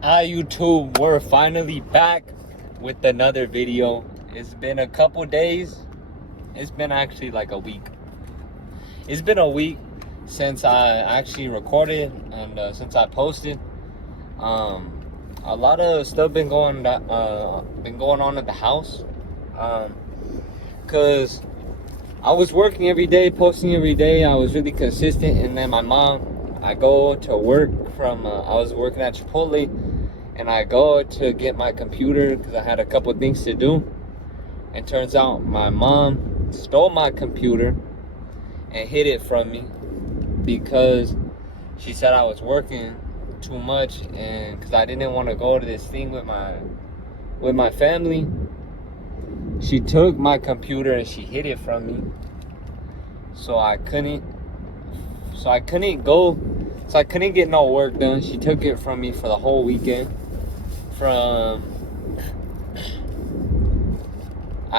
Hi YouTube, we're finally back with another video. It's been a couple days. It's been actually like a week. It's been a week since I actually recorded and since I posted. A lot of stuff been going on at the house. Cause I was working every day, posting every day. I was really consistent, and then my mom, I go to work from. I was working at Chipotle. And I go to get my computer because I had a couple things to do. And turns out my mom stole my computer and hid it from me because she said I was working too much, and because I didn't want to go to this thing with my family. She took my computer and she hid it from me. So I couldn't get no work done. She took it from me for the whole weekend. I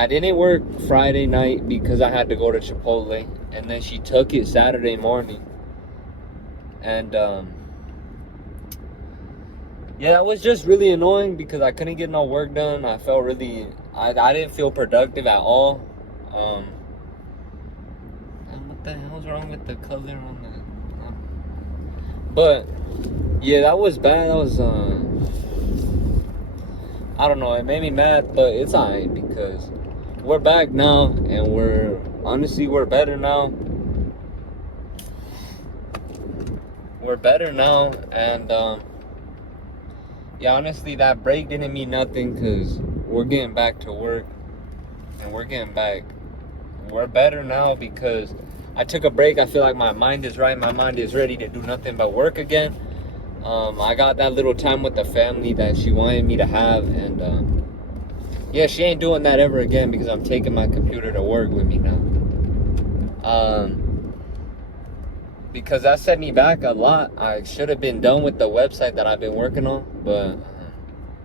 didn't work Friday night because I had to go to Chipotle, and then she took it Saturday morning. And yeah, it was just really annoying because I couldn't get no work done. I felt really, I didn't feel productive at all. What the hell's wrong with the color on the? But yeah, that was bad. That was I don't know, it made me mad, but it's alright because we're back now, and we're better now. We're better now, and yeah, honestly, that break didn't mean nothing because we're getting back to work, and we're getting back. We're better now because I took a break. I feel like my mind is right. My mind is ready to do nothing but work again. I got that little time with the family that she wanted me to have, and yeah, she ain't doing that ever again because I'm taking my computer to work with me now. Because that set me back a lot. I should have been done with the website that I've been working on, but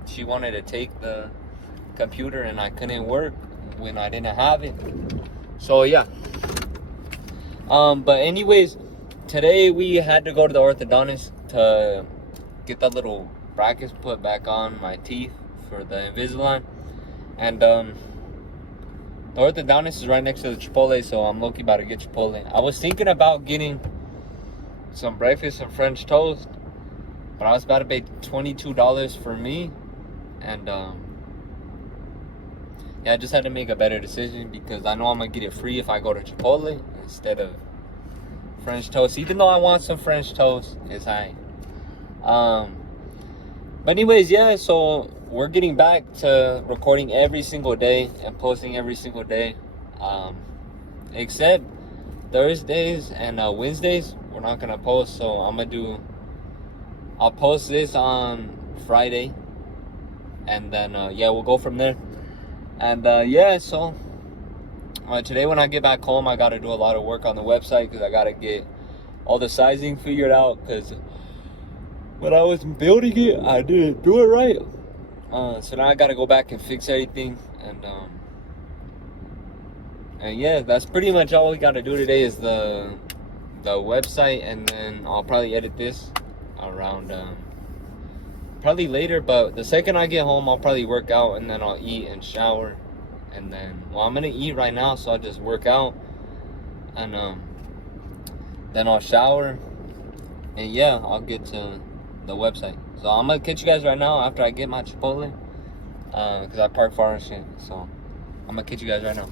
she wanted to take the computer and I couldn't work when I didn't have it. So yeah. But anyways, today we had to go to the orthodontist to get the little brackets put back on my teeth for the Invisalign. And the orthodontist is right next to the Chipotle, so I'm low-key about to get Chipotle. I was thinking about getting some breakfast and French toast, but I was about to pay $22 for me. And yeah, I just had to make a better decision because I know I'm gonna get it free if I go to Chipotle instead of French toast, even though I want some French toast. It's high. But anyways, yeah, so we're getting back to recording every single day and posting every single day, except Thursdays and Wednesdays we're not gonna post. So I'll post this on Friday, and then yeah, we'll go from there. And yeah, so today when I get back home, I gotta do a lot of work on the website because I gotta get all the sizing figured out, because when I was building it, I didn't do it right. So now I gotta go back and fix everything, and yeah, that's pretty much all we gotta do today is the website, and then I'll probably edit this around probably later. But the second I get home, I'll probably work out, and then I'll eat and shower, and then I'm gonna eat right now, so I'll just work out, and then I'll shower, and yeah, I'll get to the website. So I'm gonna catch you guys right now after I get my Chipotle, because I park far and shit. So I'm gonna catch you guys right now.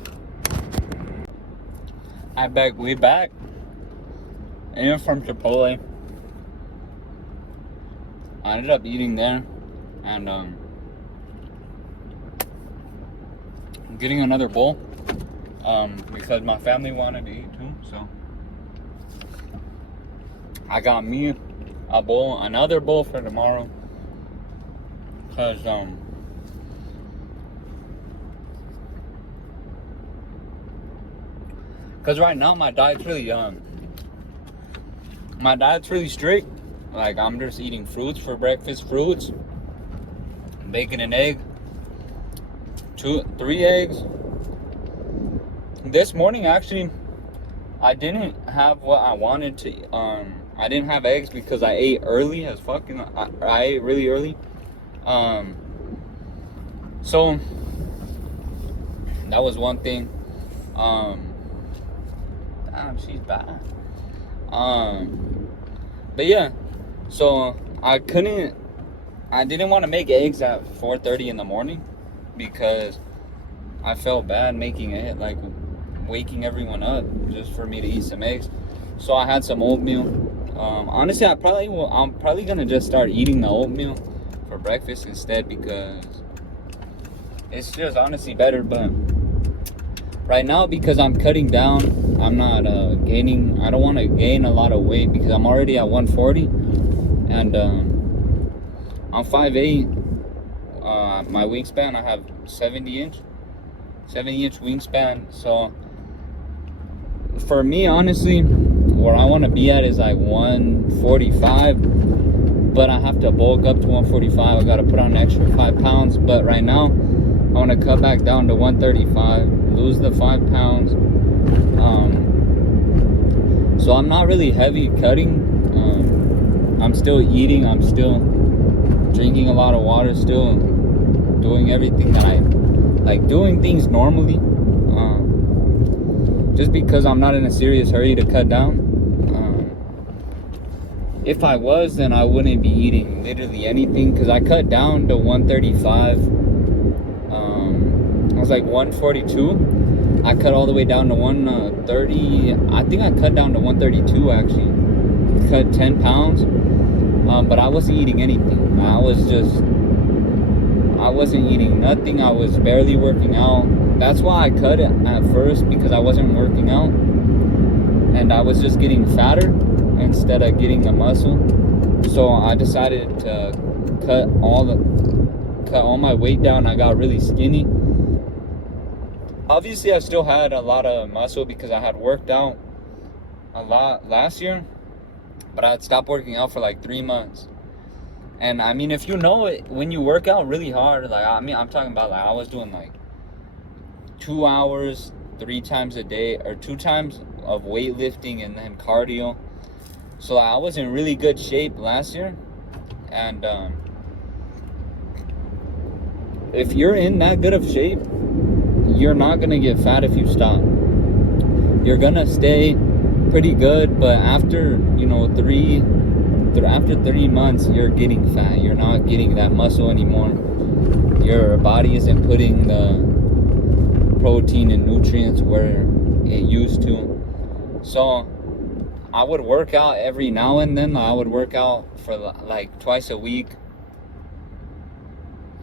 We back. And from Chipotle, I ended up eating there, and getting another bowl, because my family wanted to eat too. So I got me a bowl, another bowl for tomorrow, because right now my diet's really strict. Like, I'm just eating fruits for breakfast, bacon and egg, 3 eggs. This morning, actually, I didn't have what I wanted to. I didn't have eggs because I ate early as fucking. I ate really early, So that was one thing. Damn, she's bad. But yeah, so I didn't want to make eggs at 4:30 in the morning because I felt bad making it, like waking everyone up just for me to eat some eggs. So I had some oatmeal. Honestly, I'm probably gonna just start eating the oatmeal for breakfast instead because it's just honestly better. But right now, because I'm cutting down, I'm not gaining. I don't want to gain a lot of weight because I'm already at 140, and I'm 5'8". My wingspan, I have 70-inch wingspan. So for me, honestly, where I want to be at is like 145, but I have to bulk up to 145. I got to put on an extra 5 pounds. But right now, I want to cut back down to 135, lose the 5 pounds. So I'm not really heavy cutting. I'm still eating. I'm still drinking a lot of water. Still doing everything that I like, doing things normally. Just because I'm not in a serious hurry to cut down. If I was, then I wouldn't be eating literally anything, because I cut down to 135. I was like 142. I cut all the way down to 130. I think I cut down to 132 actually. Cut 10 pounds. But I wasn't eating anything. I wasn't eating nothing. I was barely working out. That's why I cut it at first, because I wasn't working out. And I was just getting fatter instead of getting the muscle. So I decided to cut all my weight down. I got really skinny. Obviously, I still had a lot of muscle because I had worked out a lot last year, but I had stopped working out for like 3 months. And I mean, if you know it, when you work out really hard, like, I mean, I'm talking about like I was doing like 2 hours 3 times a day, or 2 times of weightlifting and then cardio. So I was in really good shape last year. And if you're in that good of shape, you're not gonna get fat if you stop. You're gonna stay pretty good, but after, you know, after 3 months, you're getting fat. You're not getting that muscle anymore. Your body isn't putting the protein and nutrients where it used to. So I would work out every now and then. I would work out for like twice a week.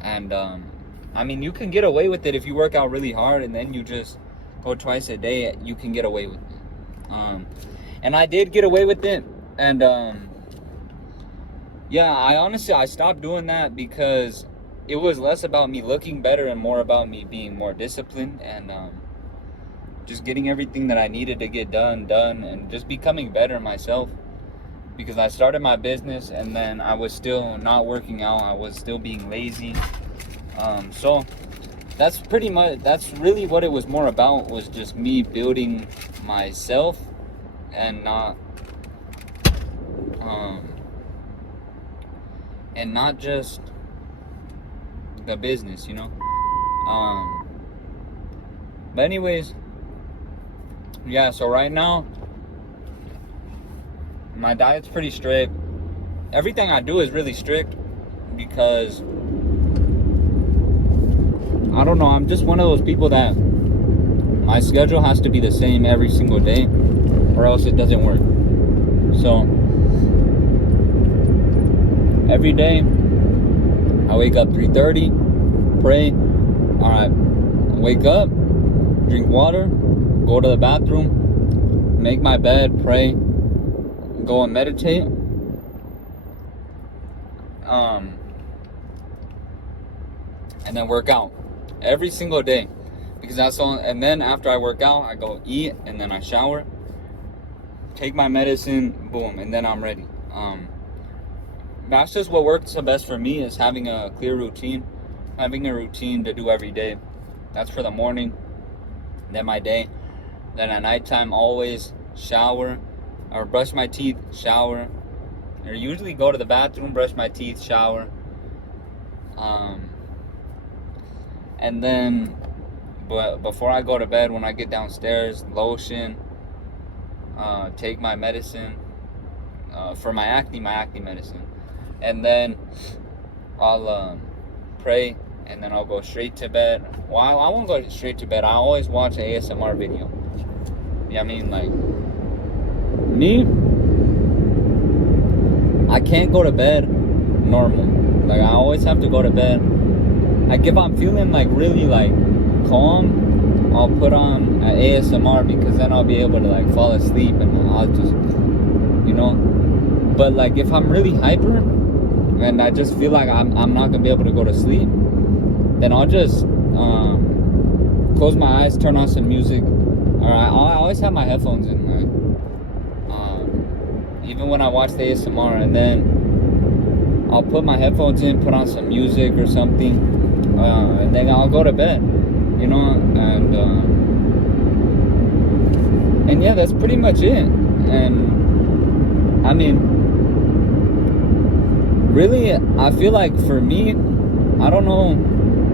And I mean, you can get away with it if you work out really hard and then you just go twice a day. You can get away with it. And I did get away with it. And yeah, I stopped doing that because it was less about me looking better and more about me being more disciplined and just getting everything that I needed to get done, and just becoming better myself. Because I started my business and then I was still not working out. I was still being lazy. So that's really what it was more about, was just me building myself and not just the business, you know. But anyways, yeah, so right now my diet's pretty strict. Everything I do is really strict because I don't know, I'm just one of those people that my schedule has to be the same every single day or else it doesn't work. So every day I wake up 3:30, pray. All right, wake up, drink water, go to the bathroom, make my bed, pray, go and meditate. And then work out every single day, because that's all. And then after I work out, I go eat, and then I shower, take my medicine, boom, and then I'm ready. That's just what works the best for me, is having a clear routine, having a routine to do every day. That's for the morning, then my day. Then at nighttime, always shower or brush my teeth, shower, or usually go to the bathroom, brush my teeth, shower. Um, and then, but before I go to bed, when I get downstairs, lotion, take my medicine for my acne medicine, and then I'll pray, and then I'll go straight to bed. Well, I won't go straight to bed. I always watch an ASMR video. Yeah, I mean, like, me, I can't go to bed normal. Like, I always have to go to bed. Like, if I'm feeling like really like calm, I'll put on an ASMR, because then I'll be able to like fall asleep, and I'll just, you know. But like, if I'm really hyper and I just feel like I'm not gonna be able to go to sleep, then I'll just close my eyes, turn on some music, or I always have my headphones in, like, even when I watch the ASMR, and then I'll put my headphones in, put on some music or something, and then I'll go to bed, you know. And yeah, that's pretty much it. And I mean, really, I feel like for me, I don't know,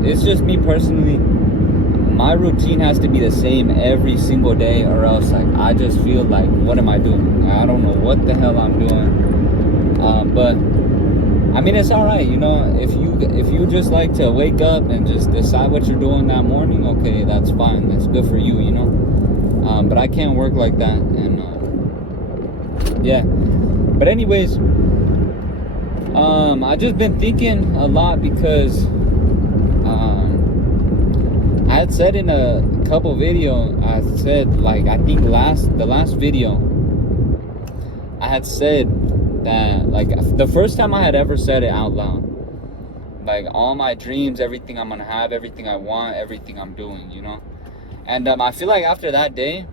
it's just me personally, my routine has to be the same every single day, or else like I just feel like, what am I doing? I don't know what the hell I'm doing. But I mean, it's all right, you know. If you just like to wake up and just decide what you're doing that morning, okay, that's fine. That's good for you, you know. But I can't work like that, and yeah. But anyways, I just been thinking a lot, because I had said in a couple videos, I said, like, I think the last video, I had said that, like, the first time I had ever said it out loud, like, all my dreams, everything I'm gonna have, everything I want, everything I'm doing, you know. And I feel like after that day,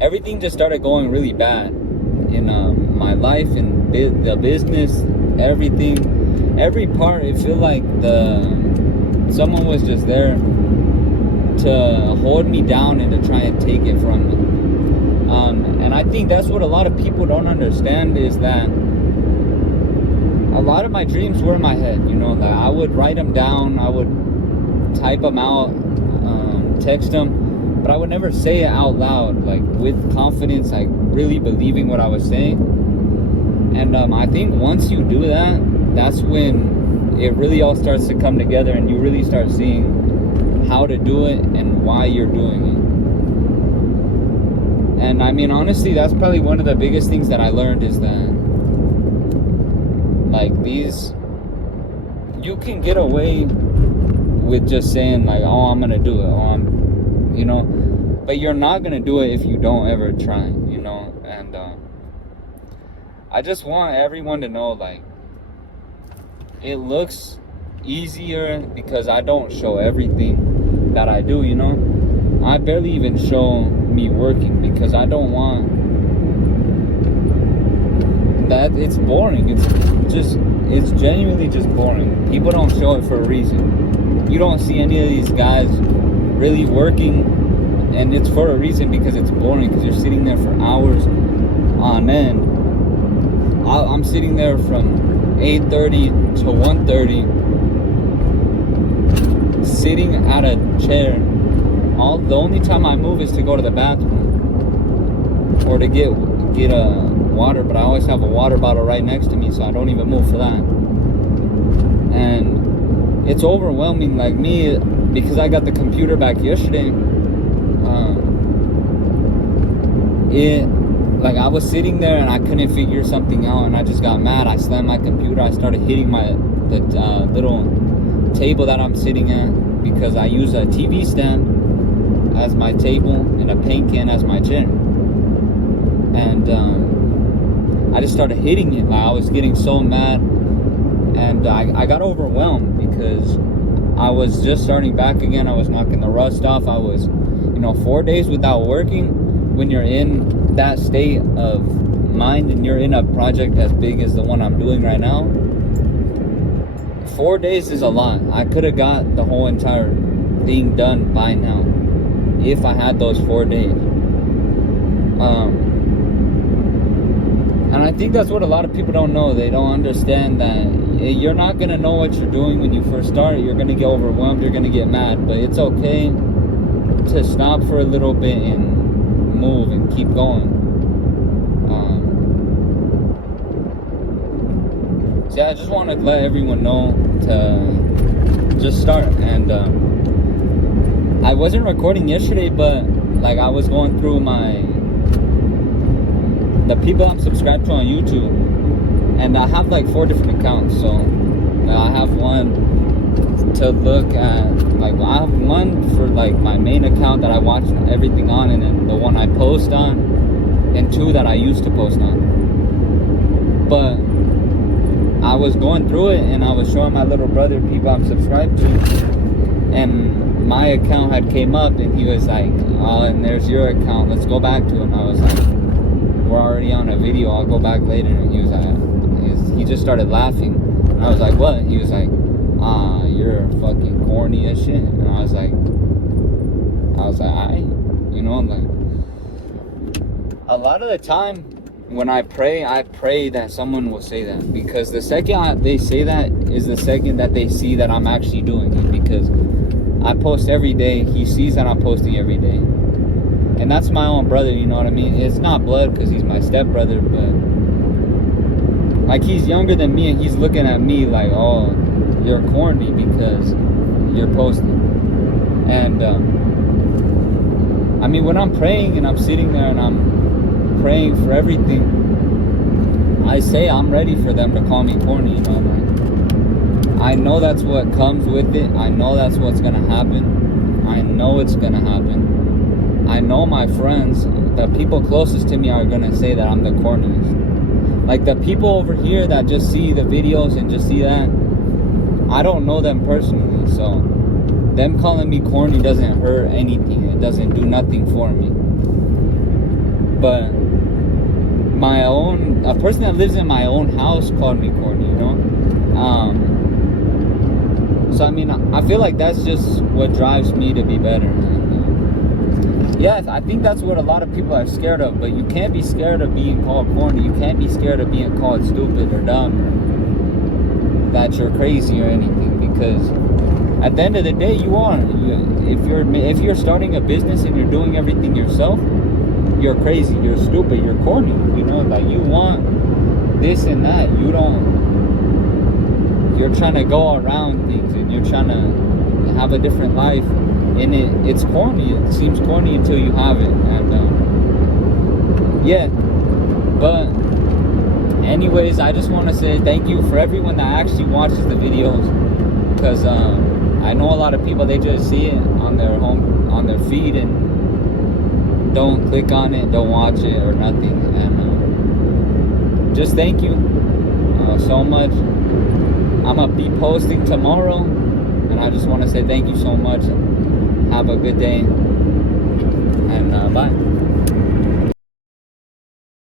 everything just started going really bad in my life, and the business, everything, every part. It feel like someone was just there to hold me down and to try and take it from me. And I think that's what a lot of people don't understand, is that a lot of my dreams were in my head, you know. Like, I would write them down, I would type them out, text them, but I would never say it out loud, like with confidence, like really believing what I was saying. And I think once you do that, that's when it really all starts to come together, and you really start seeing how to do it and why you're doing it. And I mean, honestly, that's probably one of the biggest things that I learned, is that, like, you can get away with just saying, like, oh, I'm gonna do it, you know, but you're not gonna do it if you don't ever try, you know. And I just want everyone to know, like, it looks easier because I don't show everything that I do, you know. I barely even show me working, because I don't want that. It's boring. It's genuinely just boring. People don't show it for a reason. You don't see any of these guys really working, and it's for a reason, because it's boring, because you're sitting there for hours on end. I'm sitting there from 8:30 to 1:30, sitting at a chair. The only time I move is to go to the bathroom or to get a water, but I always have a water bottle right next to me, so I don't even move for that. And it's overwhelming, like, me, because I got the computer back yesterday. Like, I was sitting there and I couldn't figure something out, and I just got mad. I slammed my computer. I started hitting the little table that I'm sitting at, because I use a TV stand as my table and a paint can as my chair. And I just started hitting it. Like, I was getting so mad, and I got overwhelmed, because I was just starting back again. I was knocking the rust off. I was, 4 days without working. When you're in that state of mind and you're in a project as big as the one I'm doing right now, 4 days is a lot. I could have got the whole entire thing done by now if I had those 4 days. And I think that's what a lot of people don't know. They don't understand that you're not going to know what you're doing when you first start. You're going to get overwhelmed. You're going to get mad. But it's okay to stop for a little bit and move and keep going. So yeah, I just want to let everyone know to just start. And I wasn't recording yesterday, but like I was going through the people I'm subscribed to on YouTube, and I have like 4 different accounts. So I have one to look at, like I have one for like my main account that I watch everything on, and then the one I post on, and 2 that I used to post on. But I was going through it and I was showing my little brother people I'm subscribed to, and my account had came up, and he was like, oh, and there's your account, let's go back to him. I was like, we're already on a video, I'll go back later. And he was like, he just started laughing. And I was like, what? He was like, you're fucking corny as shit. And I was like, you know, I'm like, a lot of the time when I pray that someone will say that, because the second they say that is the second that they see that I'm actually doing it, because I post every day. He sees that I'm posting every day, and that's my own brother, you know what I mean? It's not blood because he's my stepbrother, but like he's younger than me, and he's looking at me like, oh, you're corny because you're posting. And I mean, when I'm praying and I'm sitting there and I'm praying for everything, I say I'm ready for them to call me corny, you know. Like, I know that's what comes with it. I know that's what's gonna happen. I know it's gonna happen. I know my friends, the people closest to me, are gonna say that I'm the corniest. Like the people over here that just see the videos and just see that, I don't know them personally, so them calling me corny doesn't hurt anything. It doesn't do nothing for me. But a person that lives in my own house called me corny, you know? So I mean, I feel like that's just what drives me to be better. And, yeah, I think that's what a lot of people are scared of, but you can't be scared of being called corny. You can't be scared of being called stupid or dumb, that you're crazy or anything, because at the end of the day, you are. If you're starting a business and you're doing everything yourself, you're crazy, you're stupid, you're corny, you know, like you want this and that, you're trying to go around things, and you're trying to have a different life, and it's corny. It seems corny until you have it. And yeah, but anyways, I just want to say thank you for everyone that actually watches the videos, because I know a lot of people, they just see it on their feed and don't click on it, don't watch it or nothing. And just thank you so much. I'm gonna be posting tomorrow, and I just want to say thank you so much. Have a good day, and bye.